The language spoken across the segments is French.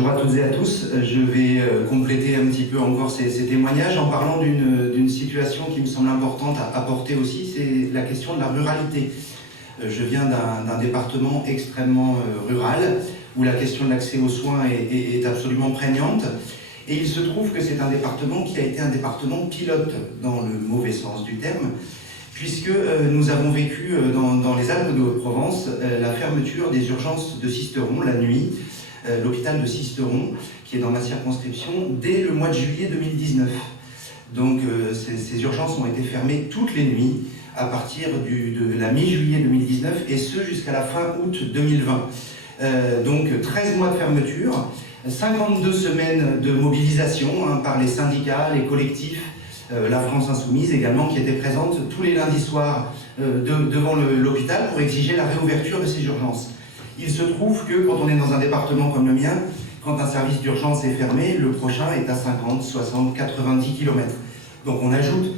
Bonjour à toutes et à tous. Je vais compléter un petit peu encore ces témoignages en parlant d'une situation qui me semble importante à apporter aussi, c'est la question de la ruralité. Je viens d'un département extrêmement rural, où la question de l'accès aux soins est absolument prégnante. Et il se trouve que c'est un département qui a été un département pilote, dans le mauvais sens du terme, puisque nous avons vécu dans les Alpes de Haute-Provence la fermeture des urgences de Sisteron la nuit, l'hôpital de Sisteron, qui est dans ma circonscription, dès le mois de juillet 2019. Donc ces urgences ont été fermées toutes les nuits à partir de la mi-juillet 2019 et ce jusqu'à la fin août 2020. Donc 13 mois de fermeture, 52 semaines de mobilisation par les syndicats, les collectifs, la France Insoumise également, qui était présente tous les lundis soirs devant l'hôpital pour exiger la réouverture de ces urgences. Il se trouve que quand on est dans un département comme le mien, quand un service d'urgence est fermé, le prochain est à 50, 60, 90 km. Donc on ajoute,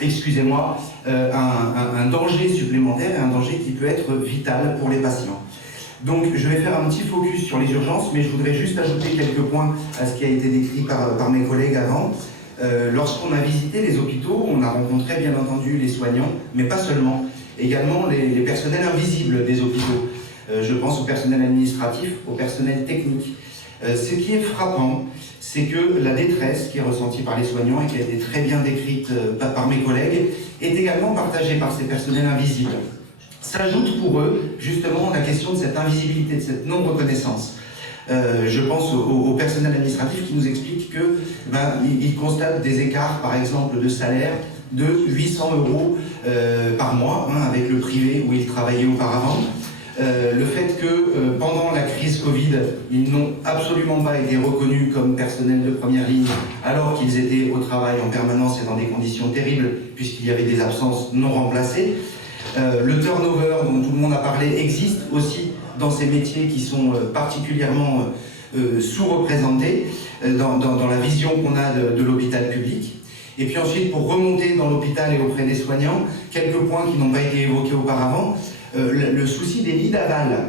excusez-moi, un danger supplémentaire, un danger qui peut être vital pour les patients. Donc je vais faire un petit focus sur les urgences, mais je voudrais juste ajouter quelques points à ce qui a été décrit par mes collègues avant. Lorsqu'on a visité les hôpitaux, on a rencontré bien entendu les soignants, mais pas seulement, également les personnels invisibles des hôpitaux. Je pense au personnel administratif, au personnel technique. Ce qui est frappant, c'est que la détresse qui est ressentie par les soignants et qui a été très bien décrite par mes collègues est également partagée par ces personnels invisibles. S'ajoute pour eux justement la question de cette invisibilité, de cette non-reconnaissance. Je pense au personnel administratif qui nous explique qu'ils constatent des écarts, par exemple, de salaire de 800 € par mois, avec le privé où ils travaillaient auparavant. Le fait que pendant la crise Covid, ils n'ont absolument pas été reconnus comme personnel de première ligne alors qu'ils étaient au travail en permanence et dans des conditions terribles puisqu'il y avait des absences non remplacées. Le turnover dont tout le monde a parlé existe aussi dans ces métiers qui sont particulièrement sous-représentés dans la vision qu'on a de l'hôpital public. Et puis ensuite, pour remonter dans l'hôpital et auprès des soignants, quelques points qui n'ont pas été évoqués auparavant. Le souci des lits d'aval.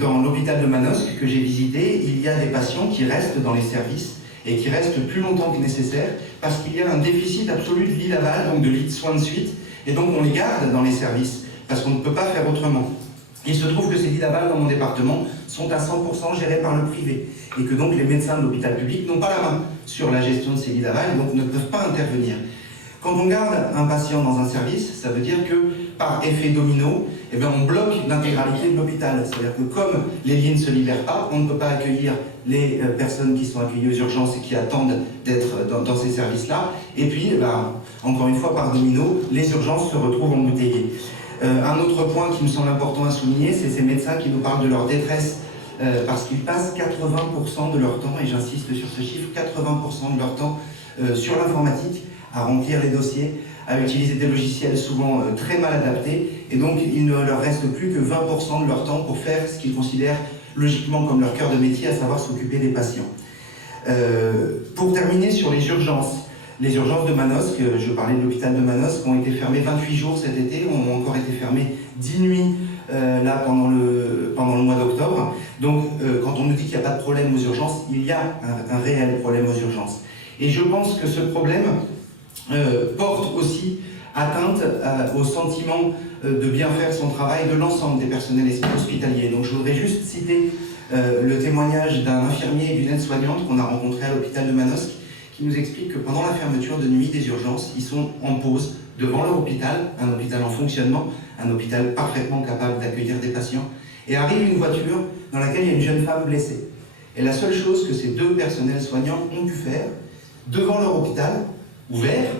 Dans l'hôpital de Manosque que j'ai visité, il y a des patients qui restent dans les services et qui restent plus longtemps que nécessaire parce qu'il y a un déficit absolu de lits d'aval, donc de lits de soins de suite, et donc on les garde dans les services parce qu'on ne peut pas faire autrement. Il se trouve que ces lits d'aval dans mon département sont à 100% gérés par le privé et que donc les médecins de l'hôpital public n'ont pas la main sur la gestion de ces lits d'aval et donc ne peuvent pas intervenir. Quand on garde un patient dans un service, ça veut dire que par effet domino, on bloque l'intégralité de l'hôpital. C'est-à-dire que comme les lits ne se libèrent pas, on ne peut pas accueillir les personnes qui sont accueillies aux urgences et qui attendent d'être dans ces services-là. Et puis, encore une fois, par domino, les urgences se retrouvent embouteillées. Un autre point qui me semble important à souligner, c'est ces médecins qui nous parlent de leur détresse parce qu'ils passent 80% de leur temps, et j'insiste sur ce chiffre, 80% de leur temps sur l'informatique, à remplir les dossiers, à utiliser des logiciels souvent très mal adaptés, et donc il ne leur reste plus que 20% de leur temps pour faire ce qu'ils considèrent logiquement comme leur cœur de métier, à savoir s'occuper des patients. Pour terminer sur les urgences de Manosque, je parlais de l'hôpital de Manosque, ont été fermés 28 jours cet été, ont encore été fermés 10 nuits là pendant le mois d'octobre. Donc quand on nous dit qu'il n'y a pas de problème aux urgences, il y a un réel problème aux urgences. Et je pense que ce problème porte aussi atteinte au sentiment de bien faire son travail de l'ensemble des personnels hospitaliers. Donc je voudrais juste citer le témoignage d'un infirmier et d'une aide-soignante qu'on a rencontré à l'hôpital de Manosque, qui nous explique que pendant la fermeture de nuit des urgences, ils sont en pause devant leur hôpital, un hôpital en fonctionnement, un hôpital parfaitement capable d'accueillir des patients, et arrive une voiture dans laquelle il y a une jeune femme blessée. Et la seule chose que ces deux personnels soignants ont pu faire, devant leur hôpital, ouvert,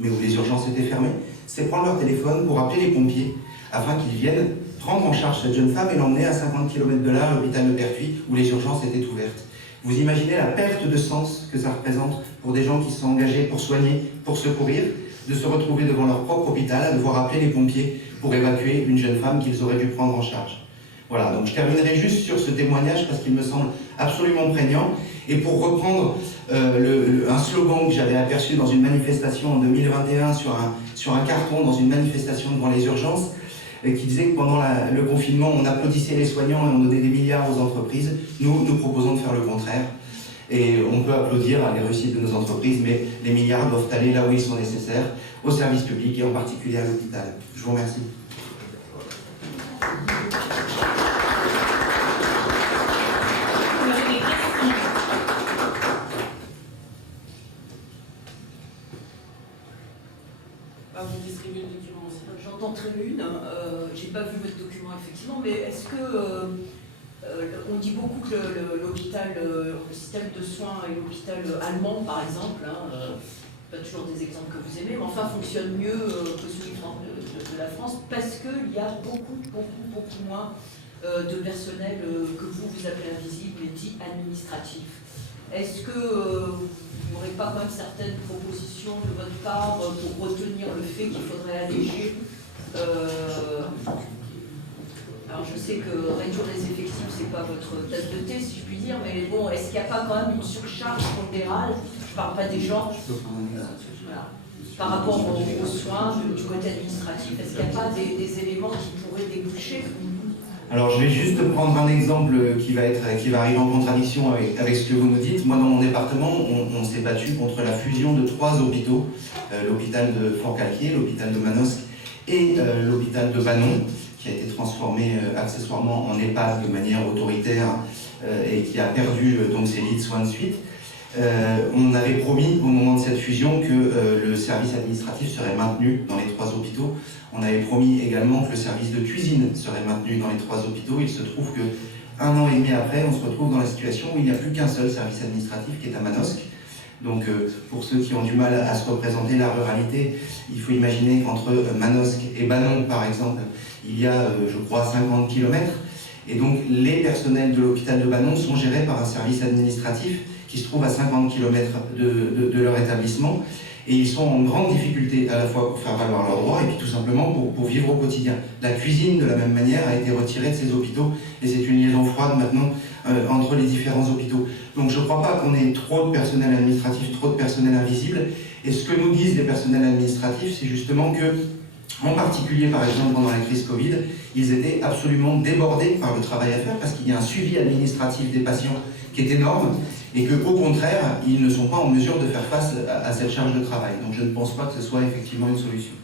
mais où les urgences étaient fermées, c'est prendre leur téléphone pour appeler les pompiers, afin qu'ils viennent prendre en charge cette jeune femme et l'emmener à 50 km de là, à l'hôpital de Pertuis, où les urgences étaient ouvertes. Vous imaginez la perte de sens que ça représente pour des gens qui se sont engagés pour soigner, pour secourir, de se retrouver devant leur propre hôpital, à devoir appeler les pompiers pour évacuer une jeune femme qu'ils auraient dû prendre en charge. Voilà, donc je terminerai juste sur ce témoignage parce qu'il me semble absolument prégnant. Et pour reprendre un slogan que j'avais aperçu dans une manifestation en 2021 sur un carton dans une manifestation devant les urgences, qui disait que pendant le confinement, on applaudissait les soignants et on donnait des milliards aux entreprises. Nous proposons de faire le contraire. Et on peut applaudir les réussites de nos entreprises, mais les milliards doivent aller là où ils sont nécessaires, au service public et en particulier à l'hôpital. Je vous remercie. Vous distribuez le document aussi. J'entends tribune, j'ai pas vu votre document effectivement, mais est-ce que on dit beaucoup que l'hôpital, le système de soins et l'hôpital allemand par exemple, pas toujours des exemples que vous aimez, mais enfin fonctionne mieux que celui de la France parce qu'il y a beaucoup moins de personnel que vous appelez invisible et dit administratif. Est-ce que vous n'aurez pas quand même certaines propositions de votre part pour retenir le fait qu'il faudrait alléger alors je sais que réduire les effectifs, c'est pas votre tasse de thé si je puis dire, mais bon, est-ce qu'il n'y a pas quand même une surcharge pondérale, je ne parle pas des gens, voilà, par rapport aux soins du côté administratif, est-ce qu'il n'y a pas des éléments qui pourraient déboucher? Alors je vais juste prendre un exemple qui va arriver en contradiction avec ce que vous nous dites. Moi dans mon département, on s'est battu contre la fusion de 3 hôpitaux, l'hôpital de Forcalquier, l'hôpital de Manosque et l'hôpital de Banon, qui a été transformé accessoirement en EHPAD de manière autoritaire et qui a perdu donc ses lits de soins de suite. On avait promis au moment de cette fusion que le service administratif serait maintenu dans les 3 hôpitaux. On avait promis également que le service de cuisine serait maintenu dans les 3 hôpitaux. Il se trouve que 1 an et demi après, on se retrouve dans la situation où il n'y a plus qu'un seul service administratif qui est à Manosque. Donc pour ceux qui ont du mal à se représenter la ruralité, il faut imaginer qu'entre Manosque et Banon par exemple, il y a je crois 50 km. Et donc les personnels de l'hôpital de Banon sont gérés par un service administratif qui se trouve à 50 km de leur établissement. Et ils sont en grande difficulté à la fois pour faire valoir leurs droits et puis tout simplement pour vivre au quotidien. La cuisine, de la même manière, a été retirée de ces hôpitaux et c'est une liaison froide maintenant entre les différents hôpitaux. Donc je ne crois pas qu'on ait trop de personnel administratif, trop de personnel invisible. Et ce que nous disent les personnels administratifs, c'est justement que, en particulier par exemple pendant la crise Covid, ils étaient absolument débordés par le travail à faire parce qu'il y a un suivi administratif des patients qui est énorme et qu'au contraire, ils ne sont pas en mesure de faire face à cette charge de travail. Donc je ne pense pas que ce soit effectivement une solution.